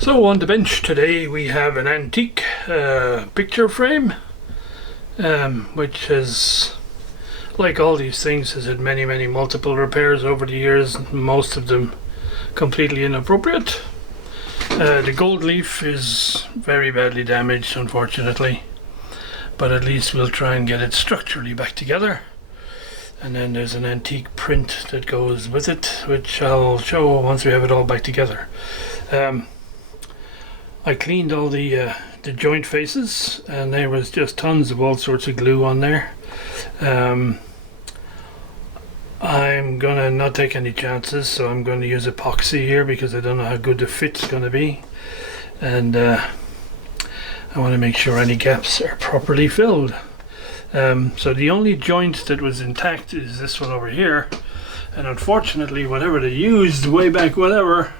So on the bench today we have an antique picture frame, which has, like all these things, has had many multiple repairs over the years, most of them completely inappropriate. The gold leaf is very badly damaged, unfortunately, but at least we'll try and get it structurally back together. And then there's an antique print that goes with it, which I'll show once we have it all back together. I cleaned all the joint faces, and there was just tons of all sorts of glue on there. I'm gonna not take any chances, so I'm going to use epoxy here because I don't know how good the fit's going to be, and I want to make sure any gaps are properly filled. So the only joint that was intact is this one over here, and unfortunately whatever they used way back whatever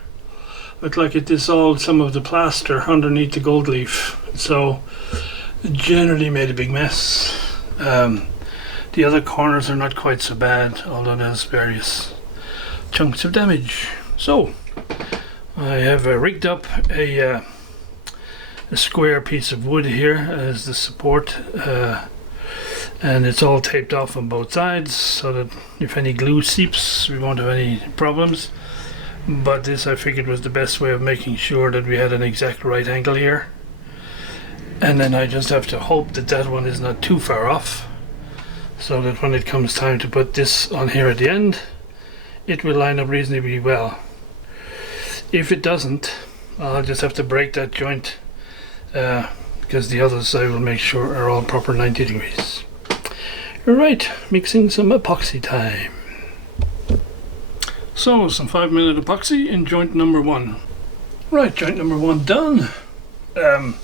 looked like it dissolved some of the plaster underneath the gold leaf, so it generally made a big mess. The other corners are not quite so bad, although there's various chunks of damage. So I have rigged up a square piece of wood here as the support, and it's all taped off on both sides so that if any glue seeps we won't have any problems. But this, I figured, was the best way of making sure that we had an exact right angle here, and then I just have to hope that that one is not too far off, so that when it comes time to put this on here at the end, it will line up reasonably well. If it doesn't, I'll just have to break that joint, because the others I will make sure are all proper 90 degrees. Alright, mixing some epoxy time. So, some 5-minute epoxy in joint number 1. Right, joint number 1 done. The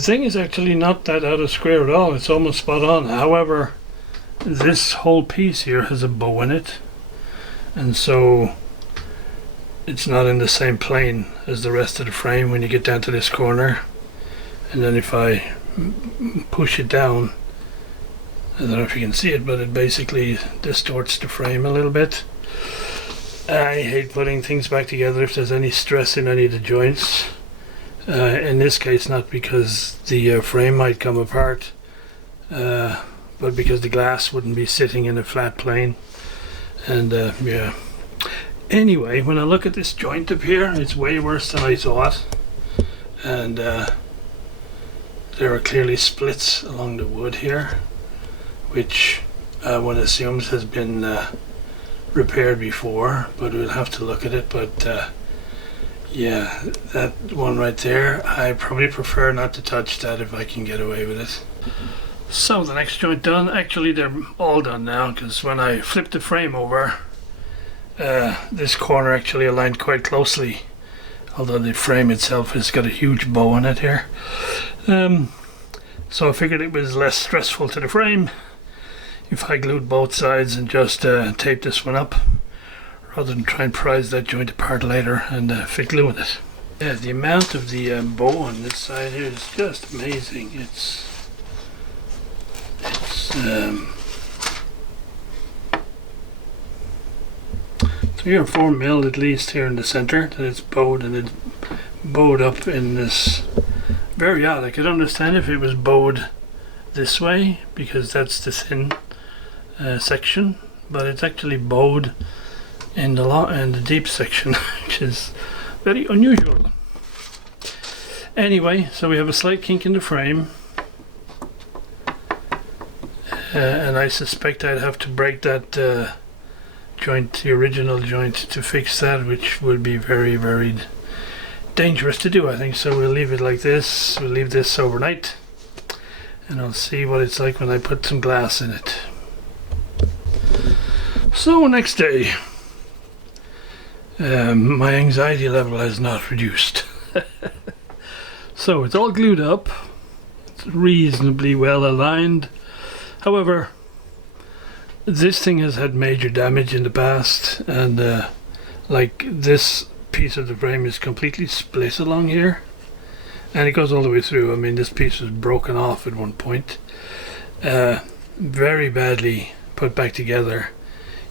thing is actually not that out of square at all, it's almost spot on. However, this whole piece here has a bow in it, and so it's not in the same plane as the rest of the frame when you get down to this corner. And then if I push it down, I don't know if you can see it, but it basically distorts the frame a little bit. I hate putting things back together if there's any stress in any of the joints. In this case, not because the frame might come apart, but because the glass wouldn't be sitting in a flat plane. And yeah. Anyway, when I look at this joint up here, it's way worse than I thought. And there are clearly splits along the wood here, which one assumes has been repaired before, but we'll have to look at it. But yeah, that one right there, I probably prefer not to touch that if I can get away with it. So the next joint done. Actually they're all done now, because when I flipped the frame over, this corner actually aligned quite closely, although the frame itself has got a huge bow in it here. So I figured it was less stressful to the frame if I glued both sides and just taped this one up, rather than try and prise that joint apart later and fit glue in it. Yeah, the amount of the bow on this side here is just amazing. It's 3 or 4 mil at least here in the center that it's bowed, and it's bowed up in this. Very odd. I could understand if it was bowed this way because that's the thin section, but it's actually bowed in the deep section, which is very unusual. Anyway, so we have a slight kink in the frame, and I suspect I'd have to break that joint, the original joint, to fix that, which would be very dangerous to do, I think. So we'll leave it like this. We'll leave this overnight, and I'll see what it's like when I put some glass in it. So next day, my anxiety level has not reduced. So it's all glued up, it's reasonably well aligned. However, this thing has had major damage in the past, and like this piece of the frame is completely split along here, and it goes all the way through. I mean, this piece was broken off at one point, very badly put back together.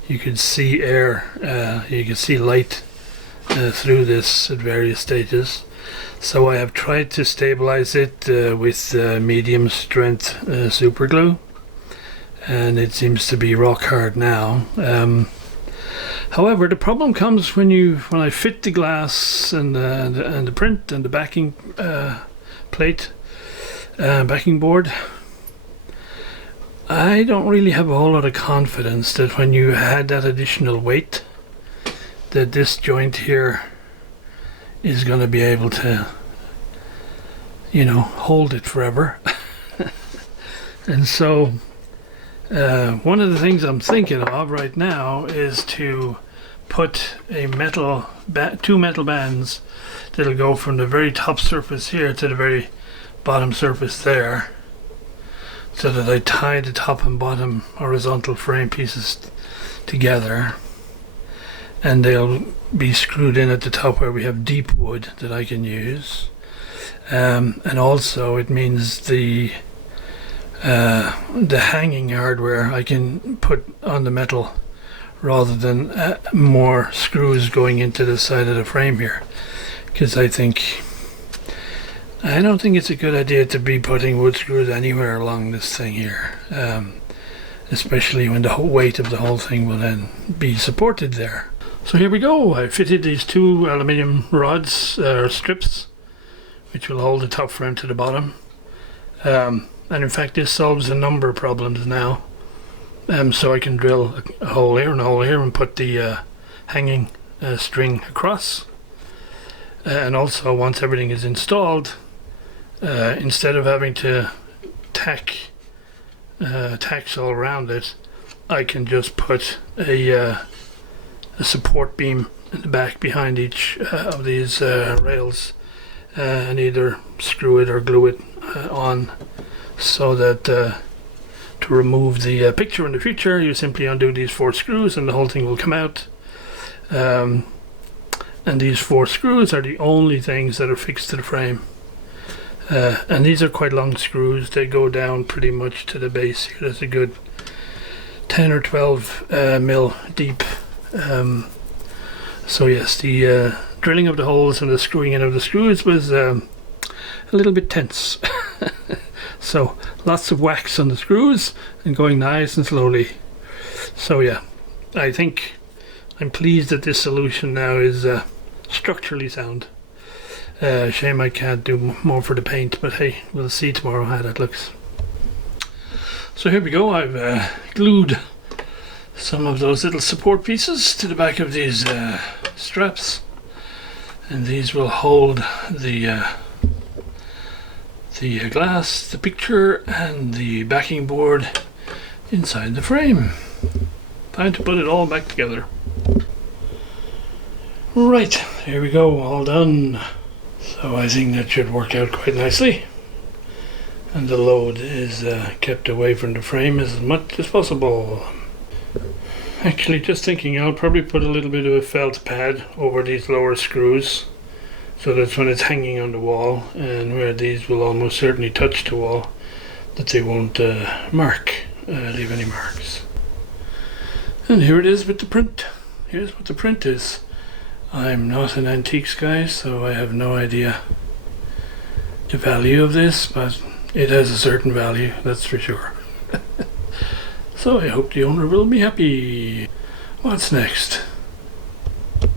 You could see air, you could see light through this at various stages. So I have tried to stabilize it with medium strength super glue, and it seems to be rock hard now. However, the problem comes when I fit the glass and the print and the backing plate, backing board. I don't really have a whole lot of confidence that when you add that additional weight, that this joint here is going to be able to, hold it forever. And so one of the things I'm thinking of right now is to put a two metal bands that'll go from the very top surface here to the very bottom surface there, so that I tie the top and bottom horizontal frame pieces together, and they'll be screwed in at the top where we have deep wood that I can use. And also it means the hanging hardware I can put on the metal rather than more screws going into the side of the frame here, because I don't think it's a good idea to be putting wood screws anywhere along this thing here, especially when the whole weight of the whole thing will then be supported there. So here we go. I fitted these two aluminium rods or strips, which will hold the top frame to the bottom. And in fact, this solves a number of problems now. So I can drill a hole here and a hole here and put the hanging string across. And also, once everything is installed, instead of having to tacks all around it, I can just put a support beam in the back behind each of these rails, and either screw it or glue it on, so that to remove the picture in the future, you simply undo these 4 screws and the whole thing will come out. And these 4 screws are the only things that are fixed to the frame. And these are quite long screws. They go down pretty much to the base here. There's a good 10 or 12 mil deep. So yes, the drilling of the holes and the screwing in of the screws was a little bit tense. So lots of wax on the screws and going nice and slowly. So yeah, I think I'm pleased that this solution now is structurally sound. Shame I can't do more for the paint, but hey, we'll see tomorrow how that looks. So here we go. I've glued some of those little support pieces to the back of these straps, and these will hold the glass, the picture, and the backing board inside the frame. Time to put it all back together. Right, here we go, all done. So I think that should work out quite nicely, and the load is kept away from the frame as much as possible. Actually, just thinking, I'll probably put a little bit of a felt pad over these lower screws, so that when it's hanging on the wall, and where these will almost certainly touch the wall, that they won't leave any marks. And here it is with the print. Here's what the print is. I'm not an antiques guy, so I have no idea the value of this, but it has a certain value, that's for sure. So I hope the owner will be happy. What's next?